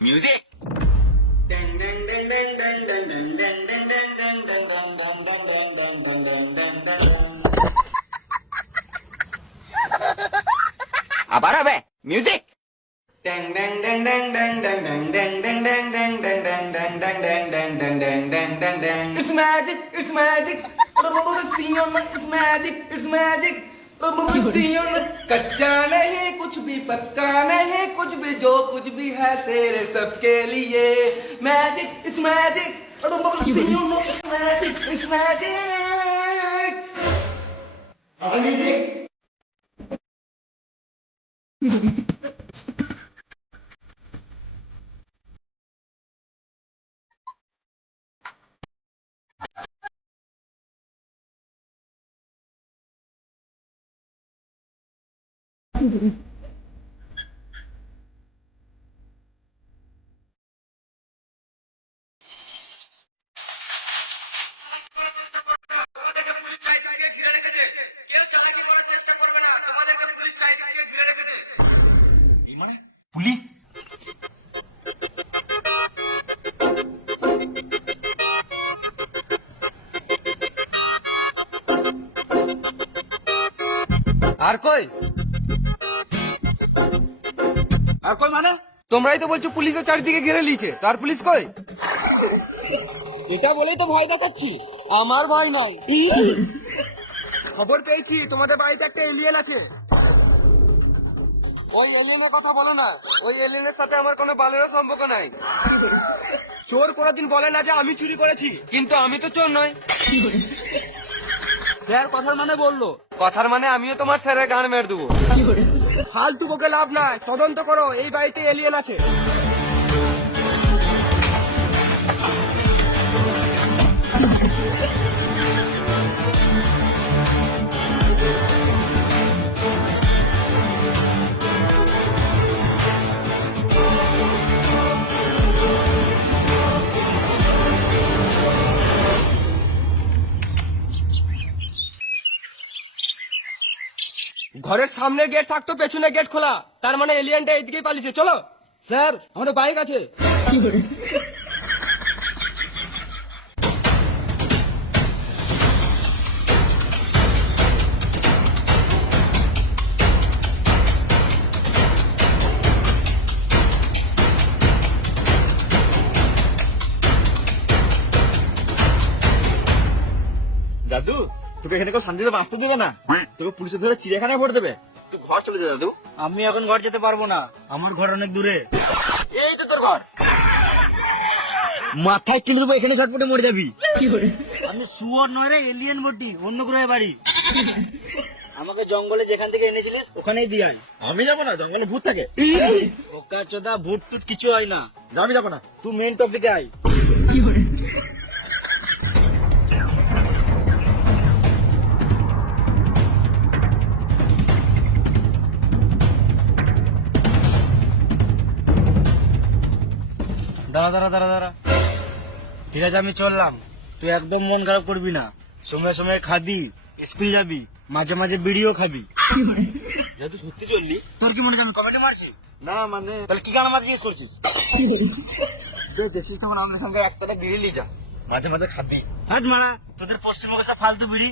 Music. আবার হবে music. It's magic, it's magic. It's magic, it's magic. कच्चा नहीं कुछ भी पक्का नहीं कुछ भी जो कुछ भी है तेरे सबके लिए magic it's magic magic it's magic police. আর কই মানে তোমরাই তো বলছো পুলিশের চারিদিকে ঘিরে লিয়েছে তার পুলিশ কই? এটা বলেই তো ভয় দেখাচ্ছি। আমার ভয় নাই। খবর পেয়েছি তোমাদের বাড়িতে একটা এলিয়েন আছে। ওই এলিয়েনের কথা বলো না। ওই এলিয়েনের সাথে আমার কোনো বালেরও সম্পর্ক নাই। চোর কোনোদিন বলে না যে আমি চুরি করেছি, কিন্তু আমি তো চোর নই। স্যার কথার মানে বললো। কথার মানে আমিও তোমার স্যারের গান মেরে দেবো। ফালতু বকে লাভ নাই, তদন্ত করো এই বাড়িতে এলিয়েন আছে। ঘরের সামনে গেট থাকতো, পেছনে গেট খোলা, তার মানে এলিয়েনটা এইদিকেই পালিয়েছে। চলো স্যার, আমাদের বাইক আছে। দাদু, তোকে এখানে কেউ শান্তিতে বাঁচতে দেবে না, তোকে পুলিশে ধরে চিড়িয়াখানায় ভরে দেবে। তুই ঘর চলে যা দাদু। আমি এখন ঘর যেতে পারবো না, আমার ঘর অনেক দূরে। এই তো তোর ঘর। মাথায় কিনে দেবো, এখানে ছটপটে মরে যাবি। আমি শুয়োর নয় রে, এলিয়েন বটি, অন্য গ্রহে বাড়ি। আমাকে জঙ্গলে যেখান থেকে এনেছিলিস ওখানেই দিয়ে আয়। আমি যাবো না, জঙ্গলে ভূত থাকে। ওকা চোদা, ভূত টুত কিছু হয় না। আমি যাবো না। তুই মেন টপিকে আয়। দাঁড়া দাঁড়া দাঁড়া দাঁড়া, ঠিক আছে আমি চললাম। তুই একদম মন খারাপ করবি না, সময় সময় খাবি, স্কুল যাবি, মাঝে মাঝে বিড়িও খাবি। তুই সত্যি চললি? তোর কি মনে হয় আমি কমেকে মারছি? না মানে তাহলে কি গান আমার জিজ্ঞেস করছিস? তুই যেছিস তখন আমাদের এখানকার একটাটা বিড়ি নিয়ে যা, মাঝে মাঝে খাবি। হাট মারা, তোদের পশ্চিমবঙ্গে সব ফালতু বিড়ি।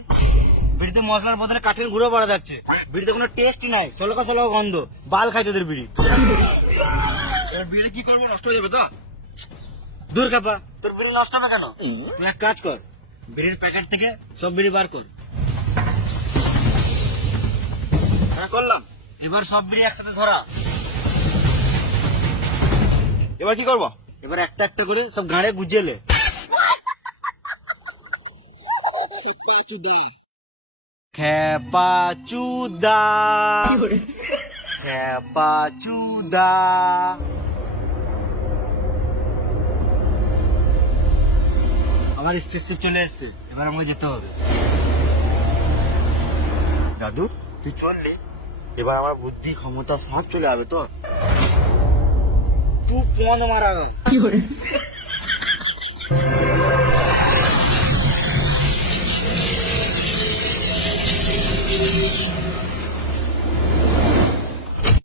বিড়িতে মশলার বদলে কাঠের গুঁড়ো বাড়া যাচ্ছে। বিড়িতে কোনো টেস্ট নাই, সলকা সলকা গন্ধ, বাল খাই তোদের বিড়ি। বিড়ি কি করবো, নষ্ট হয়ে যাবে তো। দূর কাপা, তোর বিড়ি নষ্ট হবে কেন? তুই এক কাজ কর, বিড়ির প্যাকেট থেকে সব বিড়ি বার কর। হ্যাঁ করলাম। এবার সব বিড়ি একসাথে ধরা। এবার কি করবো? এবার একটা একটা করে সব গাঁড়ে গুজিয়ে লে। খেপা চুদা, খেপা চুদা। আমার স্পেসিফিক চলে এসছে, এবার আমাকে যেতে হবে। দাদু তুই চললি, এবার আমার বুদ্ধি ক্ষমতা সব চলে যাবে তোর। তুই পন মারা। কি করে?